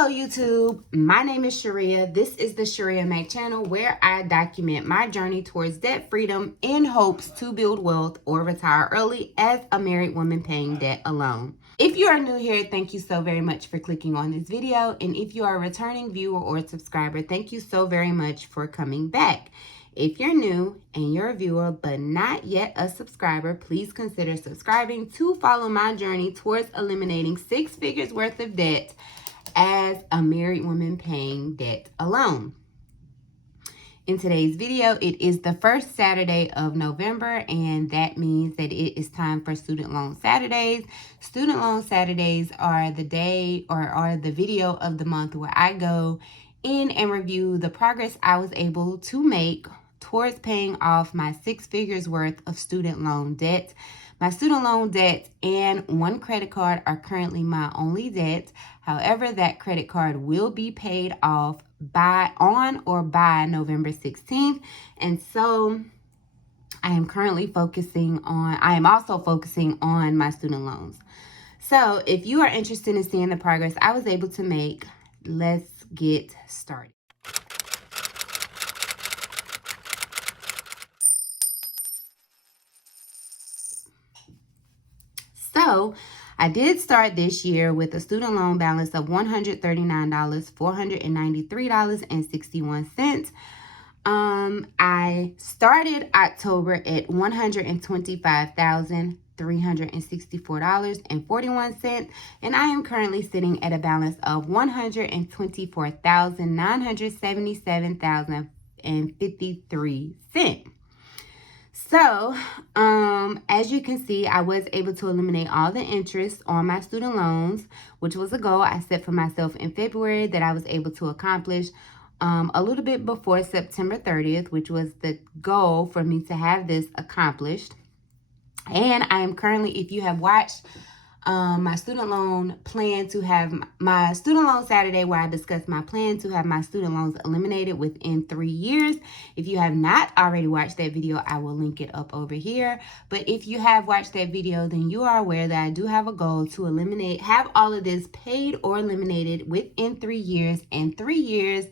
Hello YouTube, my name is Shirria. This is the Shirria Mac channel where I document my journey towards debt freedom in hopes to build wealth or retire early as a married woman paying debt alone. If you are new here, thank you so very much for clicking on this video. And if you are a returning viewer or subscriber, thank you so very much for coming back. If you're new and you're a viewer but not yet a subscriber, please consider subscribing to follow my journey towards eliminating 6 figures worth of debt as a married woman paying debt alone. In today's video, it is the first Saturday of November, and that means that it is time for Student Loan Saturdays. Student Loan Saturdays are the day or are the video of the month where I go in and review the progress I was able to make towards paying off my 6 figures worth of student loan debt. My student loan debt and one credit card are currently my only debt. However, that credit card will be paid off on or by November 16th. And so I am also focusing on my student loans. So if you are interested in seeing the progress I was able to make, let's get started. So I did start this year with a student loan balance of $139,493.61. I started October at $125,364.41, and I am currently sitting at a balance of $124,977,053. So, as you can see, I was able to eliminate all the interest on my student loans, which was a goal I set for myself in February that I was able to accomplish a little bit before September 30th, which was the goal for me to have this accomplished. And I am currently, if you have watched my student loan plan to have my student loan Saturday where I discussed my plan to have my student loans eliminated within 3 years. If you have not already watched that video, I will link it up over here. But if you have watched that video, then you are aware that I do have a goal to have all of this paid or eliminated within 3 years. And 3 years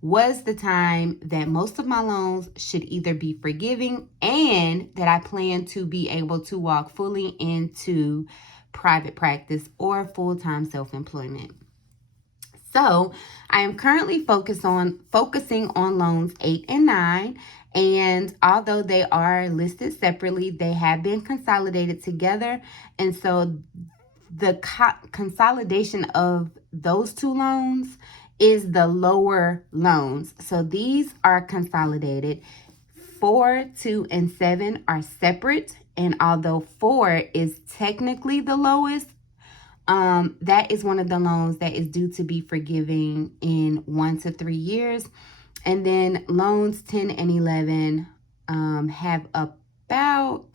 was the time that most of my loans should either be forgiving and that I plan to be able to walk fully into private practice or full-time self-employment. So I am currently focusing on loans 8 and 9, and although they are listed separately, they have been consolidated together. And so the consolidation of those 2 loans is the lower loans. So these are consolidated. 4, 2, and 7 are separate. And although 4 is technically the lowest, that is one of the loans that is due to be forgiving in 1 to 3 years. And then loans 10 and 11 have about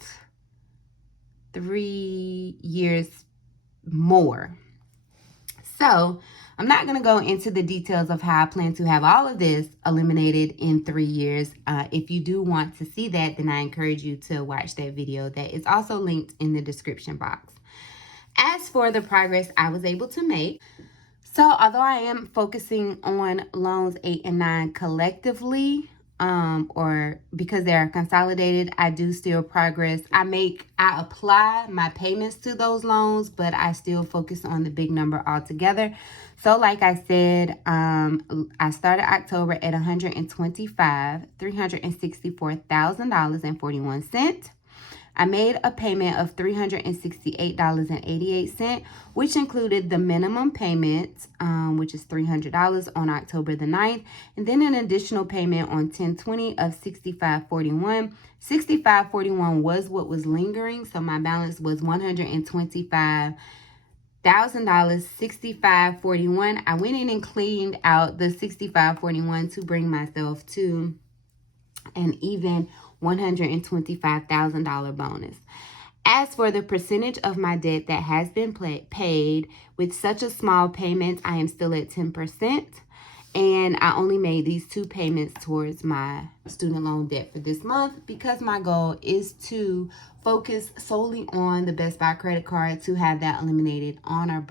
3 years more. So I'm not going to go into the details of how I plan to have all of this eliminated in 3 years. If you do want to see that, then I encourage you to watch that video that is also linked in the description box. As for the progress I was able to make, so although I am focusing on loans 8 and 9 collectively, or because they are consolidated, I do still progress. I apply my payments to those loans, but I still focus on the big number altogether. So like I said, I started October at $125,364,041. I made a payment of $368.88, which included the minimum payment, which is $300 on October the 9th, and then an additional payment on 10/20 of $65.41. $65.41 was what was lingering, so my balance was $125,000, $65.41. I went in and cleaned out the $65.41 to bring myself to an even $125,000 bonus. As for the percentage of my debt that has been paid with such a small payment, I am still at 10%. And I only made these 2 payments towards my student loan debt for this month because my goal is to focus solely on the Best Buy credit card to have that eliminated on or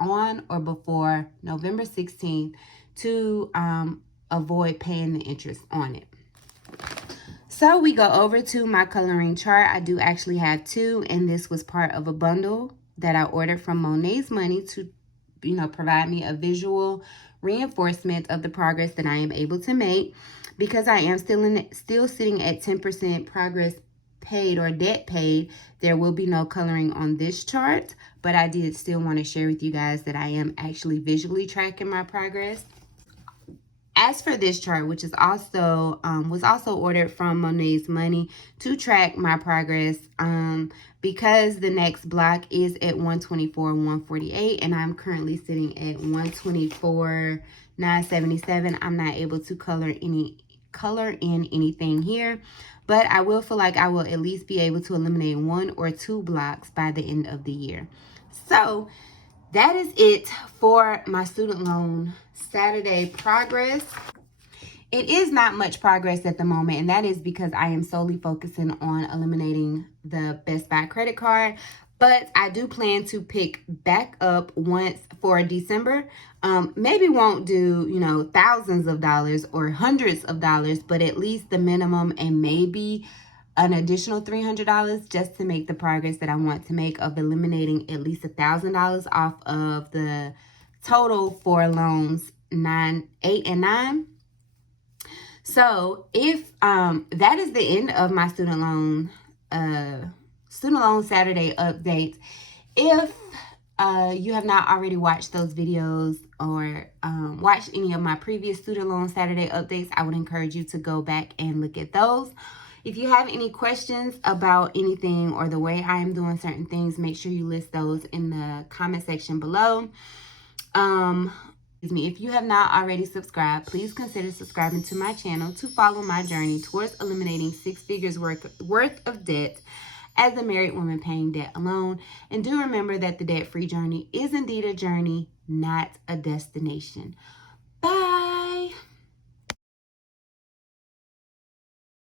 on or before November 16th to avoid paying the interest on it. So we go over to my coloring chart. I do actually have two, and this was part of a bundle that I ordered from Monet's Money to, provide me a visual reinforcement of the progress that I am able to make, because I am still sitting at 10% progress paid or debt paid. There will be no coloring on this chart, but I did still want to share with you guys that I am actually visually tracking my progress. As for this chart, which is also was also ordered from Monet's Money to track my progress, because the next block is at 124, 148, and I'm currently sitting at 124, 977. I'm not able to color in anything here, but I will feel like I will at least be able to eliminate 1 or 2 blocks by the end of the year. So that is it for my student loan Saturday progress. It is not much progress at the moment, and that is because I am solely focusing on eliminating the Best Buy credit card. But I do plan to pick back up once for December. Maybe won't do, thousands of dollars or hundreds of dollars, but at least the minimum, and maybe an additional $300 just to make the progress that I want to make of eliminating at least $1,000 off of the total for loans 9, 8, and 9. So if that is the end of my student loan Saturday updates. If you have not already watched those videos or watched any of my previous student loan Saturday updates, I would encourage you to go back and look at those. If you have any questions about anything or the way I am doing certain things, make sure you list those in the comment section below. If you have not already subscribed, please consider subscribing to my channel to follow my journey towards eliminating 6 figures worth of debt as a married woman paying debt alone. And do remember that the debt-free journey is indeed a journey, not a destination.